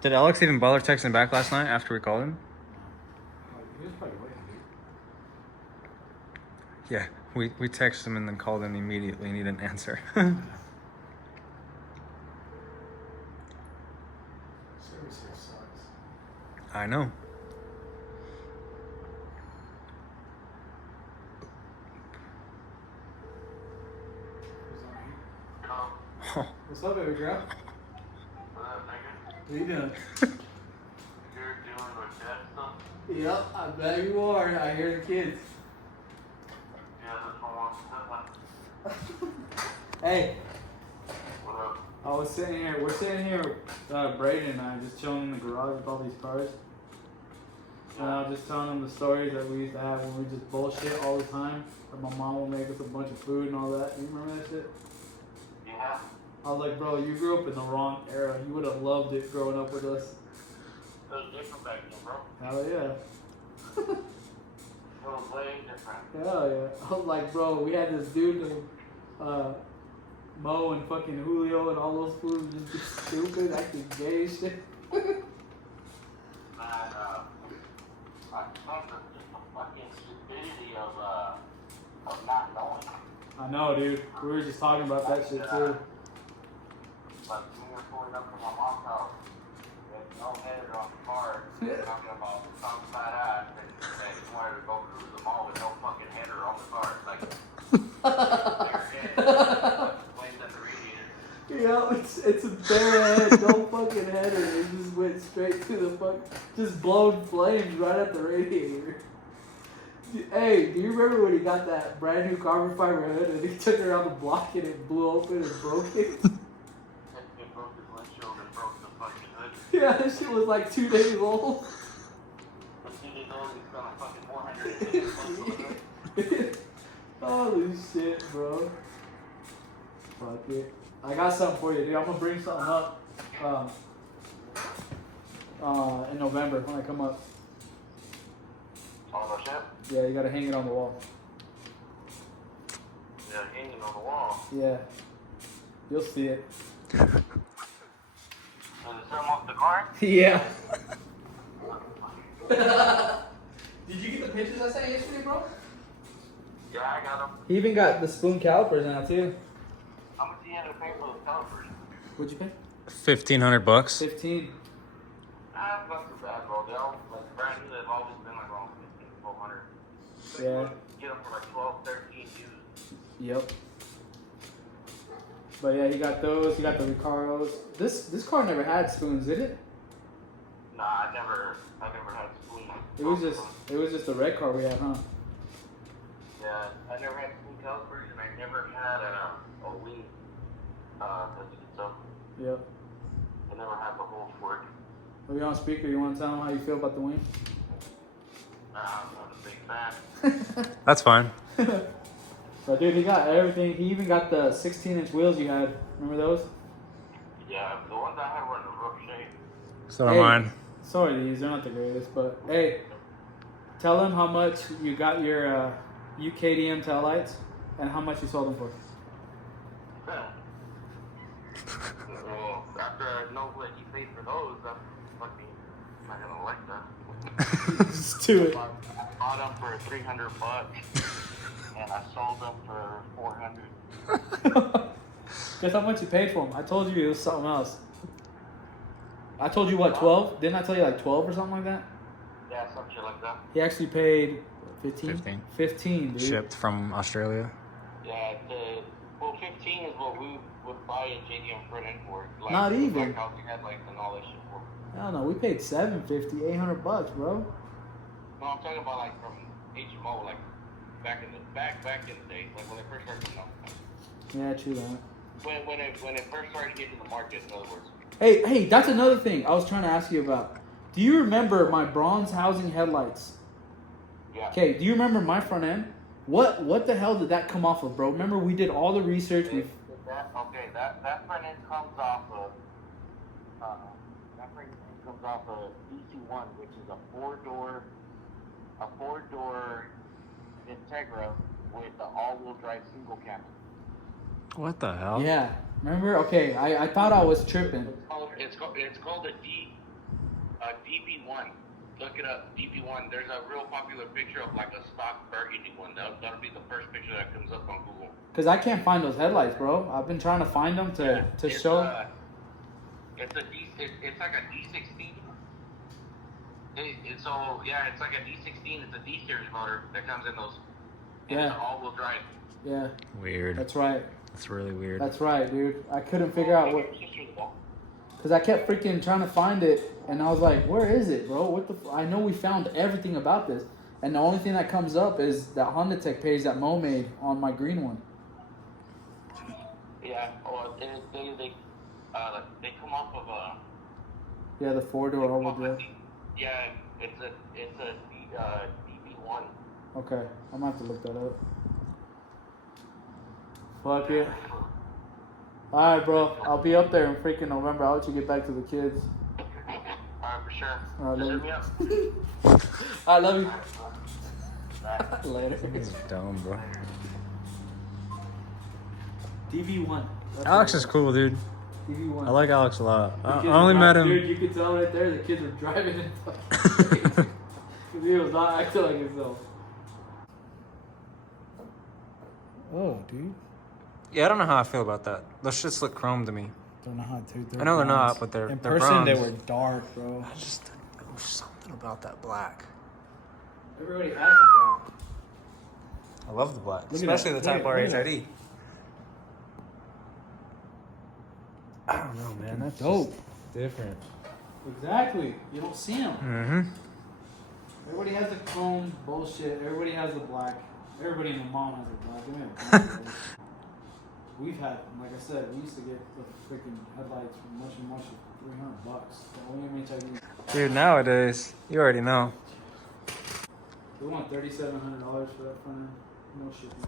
Did Alex even bother texting back last night after we called him? He was probably waiting. Yeah, we texted him and then called him immediately and he didn't answer. Service here sucks. I know. Oh. What's up, baby girl? What up, nigga? What are you doing? You're dealing with that stuff? Yep, I bet you are. I hear the kids. Yeah, this one wants that. Hey, What up? I was sitting here. We're sitting here, Brayden and I, just chilling in the garage with all these cars. And I was just telling them the stories that we used to have when we just bullshit all the time. And my mom would make us a bunch of food and all that. You remember that shit? Yeah. I was like, bro, you grew up in the wrong era. You would have loved it growing up with us. It was different back then, bro. Hell yeah. It was way different. Hell yeah. I was like, bro, we had this dude named Mo and fucking Julio and all those fools would just be stupid, acting gay and shit. Man, I think that just the fucking stupidity of not knowing. I know, dude. We were just talking about that shit too. Like, when we were pulling up to my mom's house, with no header on the car, talking about some fat ass, and they wanted to go cruise the mall with no fucking header on the car. It's like, flames at the radiator. Yeah, it's a bare head, no fucking header. It just went straight to the fuck, just blowing flames right at the radiator. Hey, do you remember when he got that brand new carbon fiber hood and he took it around the block and it blew open and broke it? It broke his windshield and broke the fucking hood. Yeah, that shit was like 2 days old. But 2 days old, he spent like fucking $450 Holy shit, bro. Fuck it. I got something for you, dude. I'm gonna bring something up in November when I come up. All the shit? Yeah, you gotta hang it on the wall. Yeah, hanging on the wall. Yeah. You'll see it. Does it come off the car? Yeah. Did you get the pictures I sent yesterday, bro? Yeah, I got them. He even got the spoon calipers now too. How much do you have to pay for those calipers? What'd you pay? $1,500. 15. Ah, it's not too bad, bro. They all, like, brand new, they've always been like around 1,500. Yeah. Get them for like 12, 13 used. Yep. But yeah, he got those. He got the Recaros. This car never had spoons, did it? Nah, I never had spoon. It was just the red car we had, huh? Yeah, I never had spoon calipers, and I never had a wing so Yep. I never had the whole fork. Are you on speaker? You want to tell him how you feel about the wing? I'm not a big fan. That's fine. But dude, he got everything. He even got the 16-inch wheels you had. Remember those? Yeah, the ones I had were in a rough shape. So do mine. Sorry, they're not the greatest, but hey, tell him how much you got your UKDM tail lights and how much you sold them for. Well, after I know what he paid for those, I'm fucking not gonna like that. Just do it. I bought them for $300 and I sold them for $400. Guess how much you paid for them? I told you it was something else. I told you what, 12? Didn't I tell you like 12 or something like that? Yeah, some shit like that. He actually paid 15? 15. 15, dude. Shipped from Australia. Yeah, 15 is what we would buy a JDM front end for. Like, Not even. Like how we had like and all that shit for. I don't know. We paid $750, $800, bro. No, I'm talking about like from HMO, like back in the day, like when they first started coming out. Yeah, true that. When it first started hitting the market, in other words. Hey, that's another thing I was trying to ask you about. Do you remember my bronze housing headlights? Yeah. Okay, do you remember my front end? What the hell did that come off of, bro? Remember we did all the research. That front end comes off of DC1, which is a four-door Integra with the all-wheel drive single cam. What the hell? Yeah, remember? Okay, I thought I was tripping. It's called a DB1. Look it up, DB1. There's a real popular picture of like a stock burgundy one. That'll be the first picture that comes up on Google. Cause I can't find those headlights, bro. I've been trying to find them to It's, show. It's like a D16. It's like a D16. It's a D series motor that comes in those. And Yeah. It's all-wheel drive. Yeah, Weird. that's right. That's really weird. That's right, dude. I couldn't figure out what. Cause I kept freaking trying to find it, and I was like, "Where is it, bro? What the? I know we found everything about this, and the only thing that comes up is that Honda Tech page that Mo made on my green one." Yeah. Oh, they come off of a. Yeah, the 4-door all-wheel drive. Yeah, it's a DB1. Okay, I'm gonna have to look that up. Fuck it. Alright, bro. I'll be up there in freaking November. I'll let you get back to the kids. Alright, for sure. Alright, Just love hit me you. up. I love you. Alright. Later. He's dumb, bro. DB1. Alex is cool, dude. DB1. I like Alex a lot. The I kids only were met driving- him. Dude, you could tell right there the kids were driving it. Because he was not acting like himself. Oh, dude. Yeah, I don't know how I feel about that. Those shits look chrome to me. They're not, dude. I know they're not, but they're In they're person, they bronze. were dark, bro. There was something about that black. Everybody has it, bro. I love the black, Look at especially that. the Type Look R at that. HID. I don't know, man. That's dope. Different. Exactly. You don't see them. Mm-hmm. Everybody has the chrome bullshit. Everybody has the black. Everybody and their mom has the black. Give me a black, bro. We've had, like I said, we used to get the freaking headlights for much for $300. The only HID. Dude, nowadays, you already know. We want $3,700 for that front end. No shipping.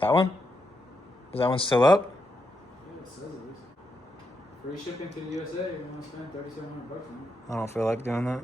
That one? Is that one still up? Yeah, it says it is. Free shipping to the USA. You want to spend $3,700 on it. I don't feel like doing that.